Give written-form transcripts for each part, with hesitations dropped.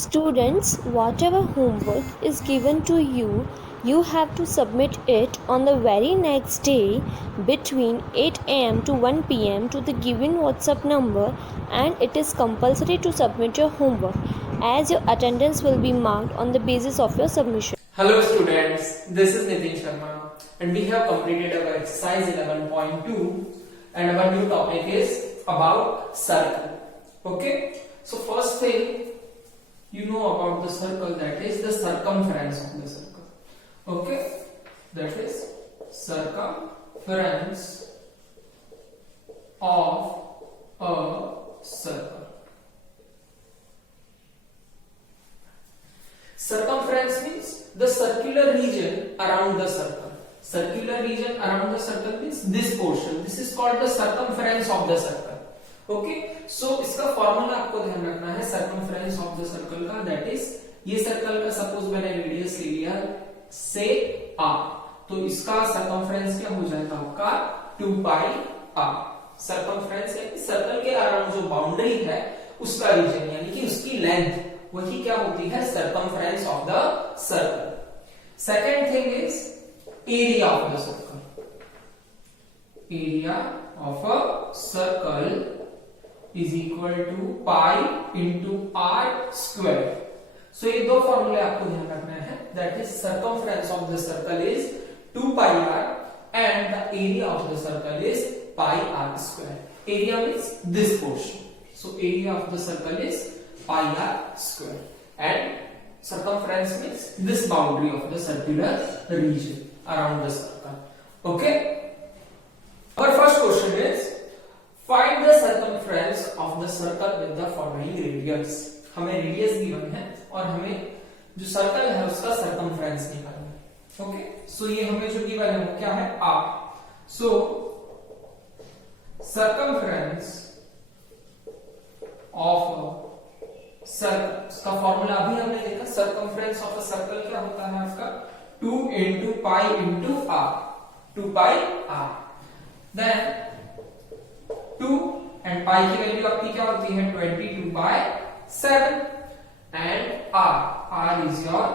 Students, whatever homework is given to you, you have to submit it on the very next day between 8 am to 1 pm to the given WhatsApp number, and it is compulsory to submit your homework as your attendance will be marked on the basis of your submission. Hello students, this is Nitin Sharma and we have completed our exercise 11.2 and our new topic is about circle. Okay, so first thing you know about the circle, that is the circumference of the circle. Okay, that is circumference of a circle. Circumference means the circular region around the circle. Circular region around the circle means this portion. This is called the circumference of the circle. Okay, so इसका formula आपको ध्यान रखना है circumference of the circle का, that is ये circle का suppose मैंने radius ले लिया से r, तो इसका circumference क्या हो जाएगा आपका 2 पाई r. circumference है सर्कल के अराउंड जो बाउंड्री है उसका रीजन यानी कि उसकी लेंथ, वही क्या होती है circumference of the circle. Second thing is area of the circle. Area of a circle is equal to pi into r square. So ये दो फॉर्मूले आपको ध्यान रखना है, that is circumference of the circle is 2 pi r and the area of the circle is pi r square. Area means this portion. So area of the circle is pi r square and circumference means this boundary of the circular region around the circle. Okay, our first question is find the circumference of the circle with the following radius. हमें radius given है और हमें जो circle है उसका circumference निकालना है. Okay, सो ये हमें जो गिवन है वो क्या है r. So circumference of a circle, इसका फॉर्मूला अभी हमने देखा. circumference of a circle क्या होता है आपका 2 into pi into r. 2 pi r. Then 2 and pi की वैल्यू आपकी क्या होती है 22 by 7 and r is your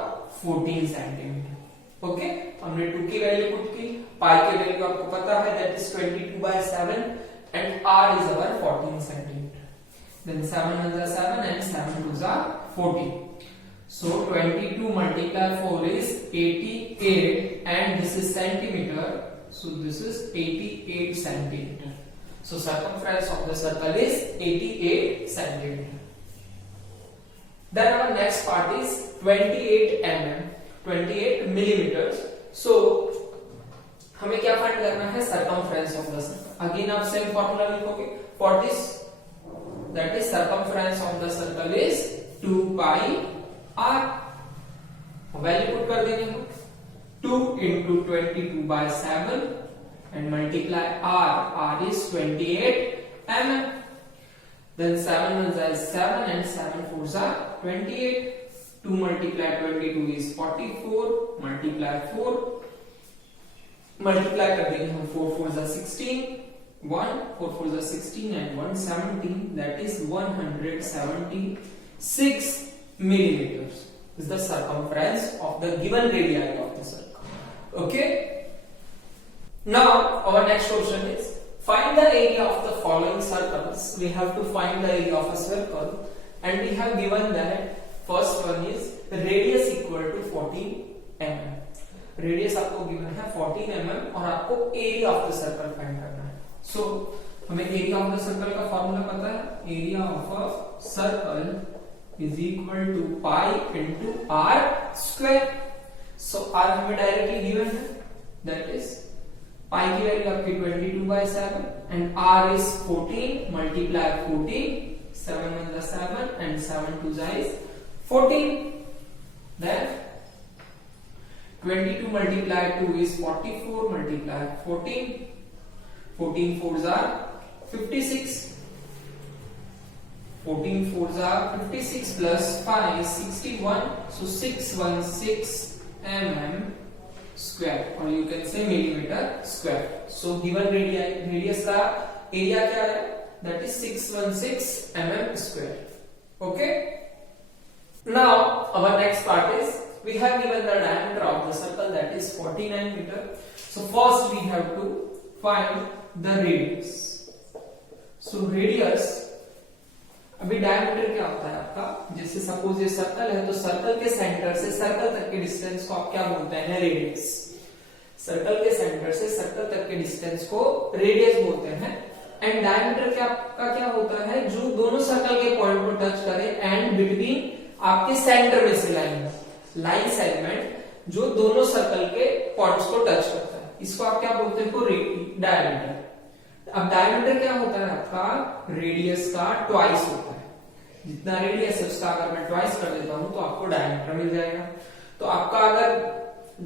14 centimetre. Okay, हमने 2 की वैल्यू पुट की, पाई की वैल्यू आपको पता है that is 22 by 7 and r is our 14 centimetre. Then 7 ones are 7 and 7 twos are 14. So 22 multiply 4 is 88 and this is centimeter. So this is 88 centimeter. So circumference of the circle is 88 centimeter. Then our next part is 28 mm, 28 millimeters. So हमें क्या find करना है circumference of the circle. Again आप same formula लिखोगे for this, that is circumference of the circle is 2 pi r. Value put कर देंगे हम 2 into 22 by 7 and multiply r is 28 mm. Then 7 ones are 7 and 7 fours are 28. 2 multiply 22 is 44. Multiply 4. Multiply कर देंगे हम 4 fours are 16. 1 4 fours are 16 and 1 17. That is 176 millimeters is the circumference of the given radii of the circle. Okay. Now our next question is find the area of the following circles. We have to find the area of a circle and we have given that first one is radius equal to 14 mm. Radius आपको given है 14 mm और आपको area of the circle find करना है. So हमें area of the circle का formula पता है. Area of a circle is equal to pi into r square. So r हमें directly given है, that is pi की वैल्यू आपकी 22 by 7 and r is 14. multiply 14. 7 1 is 7 and 7 2 is 14. Then 22 multiply 2 is 44. multiply 14. 14 fours are 56. 14 fours are 56 plus 5 is 61. So 616 mm square or you can say millimeter square. So given radius का area क्या है, that is 616 mm square. Okay. Now part is we have given the diameter of the circle that is 49 meter. So first we have to find the radius. So radius, अभी diameter क्या होता है आपका, जैसे suppose ये circle है तो circle के सेंटर से सर्कल तक के डिस्टेंस को आप क्या बोलते हैं, रेडियस। सर्कल के सेंटर से सर्कल तक के डिस्टेंस को रेडियस बोलते हैं। एंड डायमीटर क्या होता है, जो दोनों सर्कल के पॉइंट को टच करे एंड बिटवीन आपके सेंटर में से लाइन सेगमेंट जो दोनों सर्कल के पॉइंट्स को टच करता है, इसको आप क्या बोलते हैं, डायमीटर। अब डायमीटर क्या होता है आपका, रेडियस का ट्वाइस होता है। जितना रेडियस है उसका अगर मैं ट्वाइस कर देता हूं तो आपको डायमीटर मिल जाएगा। तो आपका अगर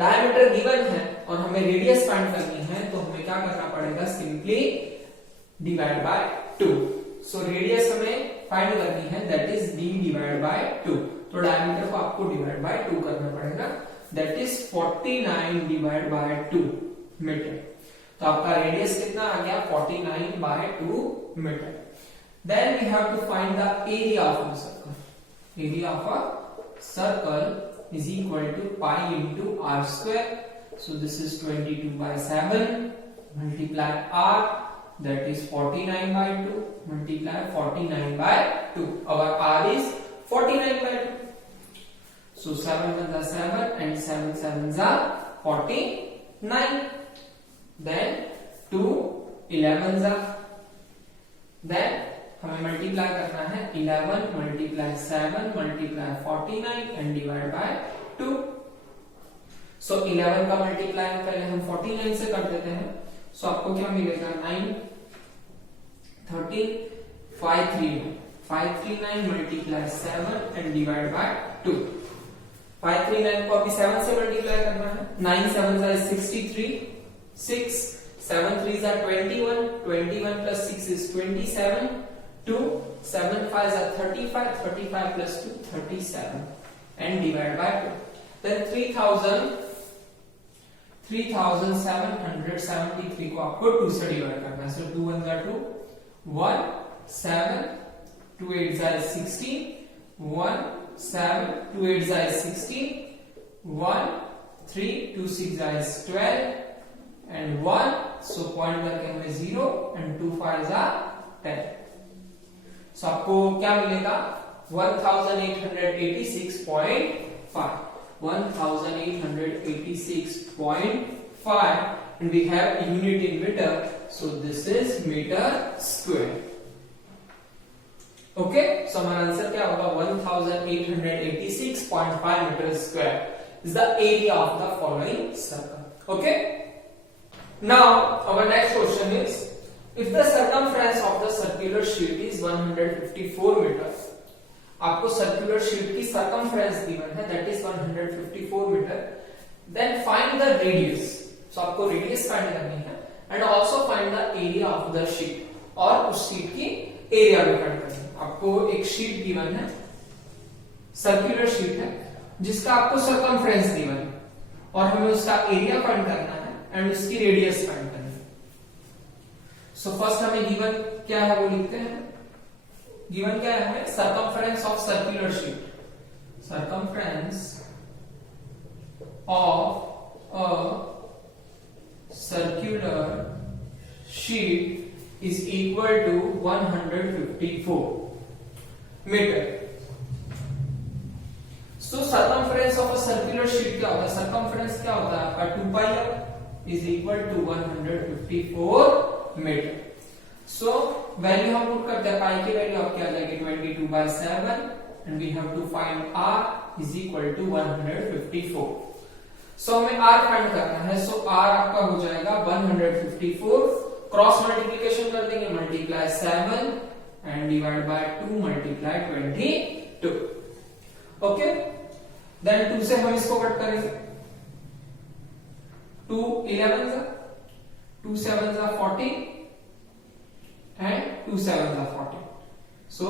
डायमीटर गिवन है और हमें रेडियस फाइंड करनी है तो हमें क्या करना पड़ेगा, simply divide by 2। So radius हमें फाइंड करनी है, that is d divide by 2। तो डायमीटर को आपको डिवाइड बाय 2 करना पड़ेगा, that is 49 divide by 2 metre. तो आपका रेडियस कितना आ गया, 49 by 2 metre. Then we have to find the area of the circle. Area of a circle is equal to pi into r square. So this is 22 by 7 multiply r, that is 49 by 2 multiply 49 by 2. Our r is 49 by 2. So 7 1 is 7 and 7 7 is 49. Then 2 11 is, then हमें multiply करना है 11 multiply 7 multiply 49 and divide by 2। सो 11 का multiply पहले हम 49 से कर देते हैं। सो आपको क्या मिलेगा, 9 13 539 मल्टीप्लाई 7 एंड डिवाइड बाय 2। 539 को अभी 7 से मल्टीप्लाई करना है, 9 7 is 63, 6 7 3 is 21, 21 plus 6 is 27, 2 7 5 is 35, 35 plus 2 37 and divide by 2. Then 3773 को आपको 2 से डिवाइड करना है। So 2 1 is 2, 1 7 2 8 is 16, 1 7 2 8 is 16, 1 3 2 6 is 12 and 1, so point करके हमें 0 and 2 5 is 10। सो आपको क्या मिलेगा, 1886.5 1886.5 and we have unit in meter, so this is meter square। Okay, so हमारा आंसर क्या होगा, 1886.5 metre square is the area of the following circle. Okay, now our next question is, if the circumference of the circular sheet is 154 meter, आपको circular sheet की circumference given है, that is 154 meter, then find the radius। so आपको radius find करनी है and also find the area of the sheet, और उस sheet की area भी फाइंड करनी है। आपको एक शीट गिवन है, सर्कुलर शीट है जिसका आपको circumference गिवन है और हमें उसका एरिया फाइंड करना है एंड उसकी रेडियस फाइंड करनी है। सो फर्स्ट हमें गिवन क्या है वो लिखते हैं। गिवन क्या है हमें, circumference of circular sheet. Circumference of a circular sheet is equal to 154 metre. So circumference of a circular sheet क्या होता है, सर्कमफ्रेंस क्या होता है आपका 2 pi is equal to 154 metre. So value हम पुट करते हैं, पाई की वैल्यू आपकी आ जाएगी 22 by 7 and we have to find r is equal to 154। So हमें r फाइंड करना है। सो r आपका हो जाएगा 154, क्रॉस मल्टीप्लिकेशन कर देंगे, multiply 7 and divide by 2 multiply 22। Okay, then 2 से हम इसको कट करेंगे, 2 11 2 7 40 and 2 7 40. So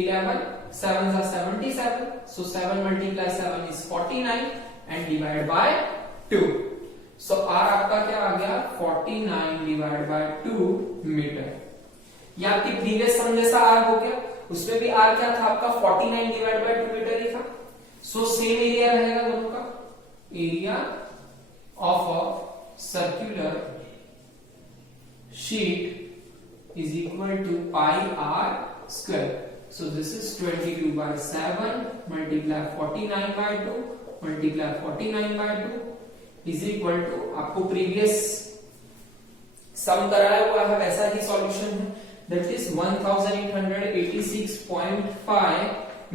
11 7 77. So 7 multiply 7 is 49 and divide by 2. So R आपका क्या आ गया, 49 डिवाइड बाय 2 मीटर। ये आपकी प्रीवियस सम जैसा R हो गया, उसमें भी R क्या था आपका 49 डिवाइड बाय 2 मीटर ही था। सो सेम एरिया रहेगा दोनों का, area of a circular sheet is equal to pi R square. So this is 22 by 7 multiply 49 by 2 multiply 49 by 2 is equal to, आपको प्रीवियस सम कराया हुआ है वैसा ही सॉल्यूशन है, दैट इज 1886.5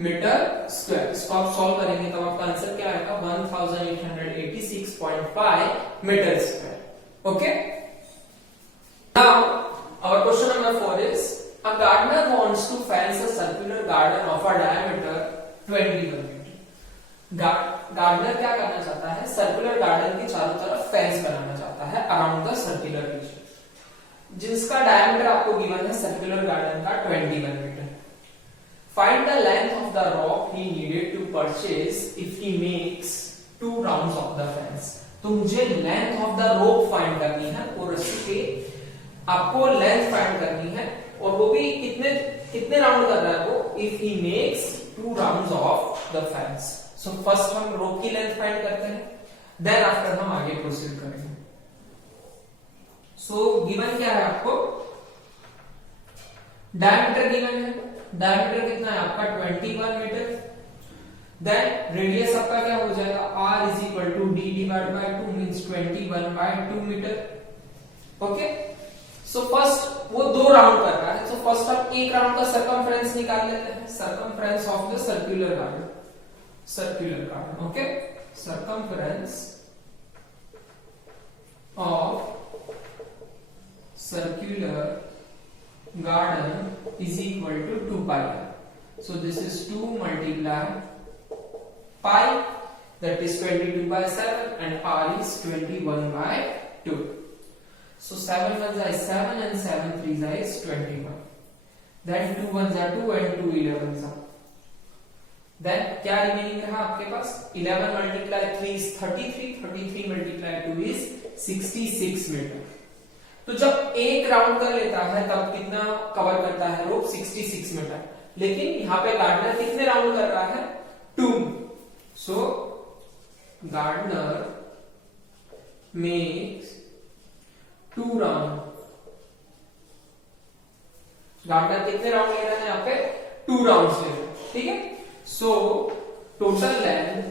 मीटर स्क्वायर. इसको आप सॉल्व करेंगे तब आपका आंसर क्या आएगा, 1886.5 metre square. Okay, now our question number 4 is a gardener wants to fence a circular garden of a diameter 21 meter. Gardener क्या करना चाहता है, सर्कुलर गार्डन के चारों तरफ फेंस बनाना चाहता है अराउंड द सर्कुलर रीजन, जिसका डायमीटर आपको गिवन है सर्कुलर गार्डन का 21 metre. Find the length of the rope he needed to purchase if he makes 2 rounds of the fence. तो मुझे length of the rope find करनी है, और रस्सी के आपको लेंथ फाइंड करनी है, और वो भी कितने राउंड कर रहा है वो, if he makes 2 rounds of the fence. So first हम रोप की लेंथ फाइंड करते हैं, देन आफ्टर हम आगे प्रोसीड करेंगे. सो गिवन क्या है आपको, डायमीटर गिवन है, डायमीटर कितना है आपका 21 मीटर. देन रेडियस आपका क्या हो जाएगा, r is equal to d divide by 2 means 21 by 2 metre. Okay, so first वो 2 राउंड कर रहा है, सो फर्स्ट आप एक राउंड का सर्कमफ्रेंस निकाल लेते हैं, circumference of the circular garden, circular garden. Okay, circumference of circular garden is equal to 2 pi. So this is 2 multiply pi, that is 22 by 7 and r is 21 by 2. So 7 ones are 7 and 7 threes is 21. Then 2 ones are 2 and 2 11s are. Then क्या remaining रहा आपके पास, 11 multiply 3 is 33, 33 multiply 2 is 66 metre. तो जब एक round कर लेता है तब कितना कवर करता है रोप, 66 मीटर. लेकिन यहाँ पे गार्डनर कितने राउंड कर रहा है, 2. सो गार्डनर मेक्स 2 राउंड. गार्डनर कितने राउंड ले रहे हैं यहाँ पे, 2 राउंड ले रहे हैं. ठीक है, so total length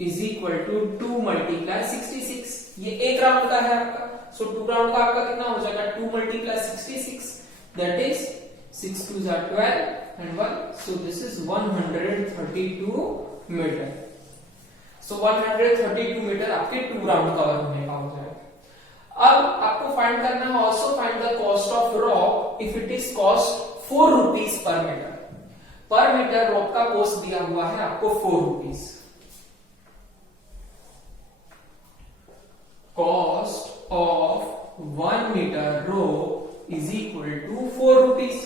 is equal to 2 multiply 66. ये एक राउंड का है आपका, सो 2 राउंड का आपका कितना हो जाएगा, 2 multiply 66, that is 6 2s are 12 and 1, so this is 132 metre. So 132 metre आपके 2 राउंड कवर होने का हो जाएगा. अब आपको फाइंड करना है also find the cost of rock if it is cost 4 rupees per metre. Per metre rock का कॉस्ट दिया हुआ है आपको 4 rupees. Cost of 1 metre rope is equal to 4 rupees.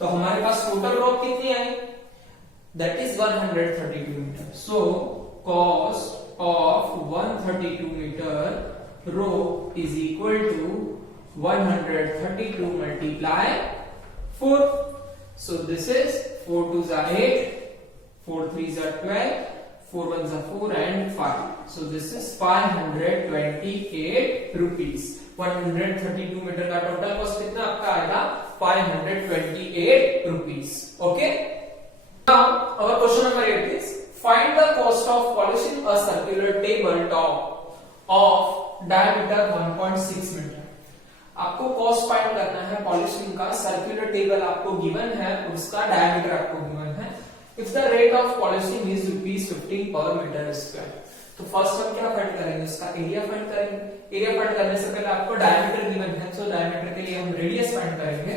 तो हमारे पास टोटल रोप कितनी आई, that is 132 metre. So cost of 132 meter rope is equal to 132 multiply 4. So this is 4 2s are 8, 4 3s are 12, 4 1s are 4 and 5. So this is 528 rupees. 132 metre का total cost कितना आपका आएगा, 528 rupees. Okay, now our question number 8 is find the cost of polishing a circular tabletop of diameter 1.6 metre. आपको cost find करना है polishing का, circular table आपको given है, उसका डायमीटर आपको गिवन है. If the rate of polishing is ₹15 पर मीटर स्क्वायर. तो फर्स्ट हम क्या फाइंड करेंगे, उसका एरिया फाइंड करेंगे. एरिया फाइंड करने से पहले आपको डायमीटर गिवन है, सो डायमीटर के लिए हम रेडियस फाइंड करेंगे.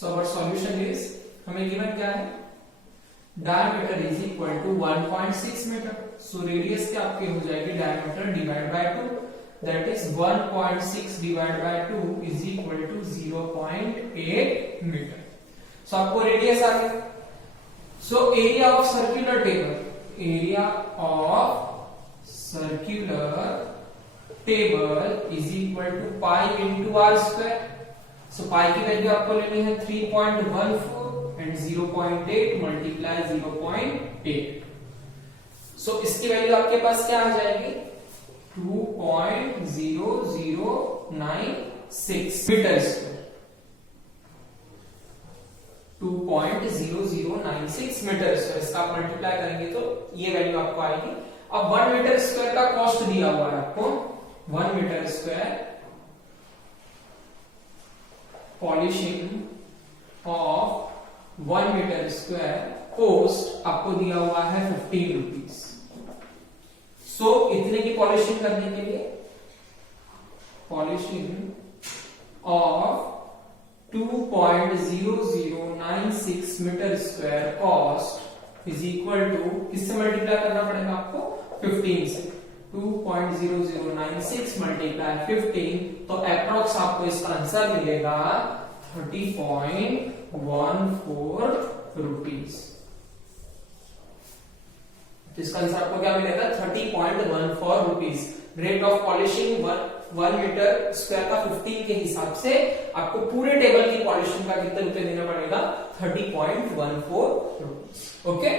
सो आवर सॉल्यूशन इज, हमें गिवन क्या है, diameter is equal to 1.6 metre. So radius क्या आपकी हो जाएगी, diameter divide by 2, that is 1.6 divide by 2 is equal to 0.8 metre. So आपको रेडियस आ गया. So area of circular table, area of circular table is equal to pi into r square. So pi की value आपको लेनी है 3.14 and 0.8 multiply 0.8, सो इसकी value आपके पास क्या आ जाएगी 2.0096 मीटर स्क्वायर, 2.0096 मीटर स्क्वायर। इसका आप मल्टीप्लाई करेंगे तो ये वैल्यू आपको आएगी। अब 1 मीटर स्क्वायर का कॉस्ट दिया हुआ है आपको, 1 metre square polishing of 1 metre square cost आपको दिया हुआ है 15 रुपीज। सो इतने की पॉलिशिंग करने के लिए polishing of 2.0096 metre square cost is equal to, किससे मल्टीप्लाई करना पड़ेगा आपको 15 से, 2.0096 मल्टीप्लाई 15, तो अप्रोक्स आपको इसका आंसर मिलेगा 30.14 रुपीज। इसका आंसर आपको क्या मिलेगा 30.14 rupees. Rate of polishing 1 metre square का 15 के हिसाब से आपको पूरे टेबल की पॉलिशिंग का कितने रुपए देना पड़ेगा 30.14 रुपीज। ओके।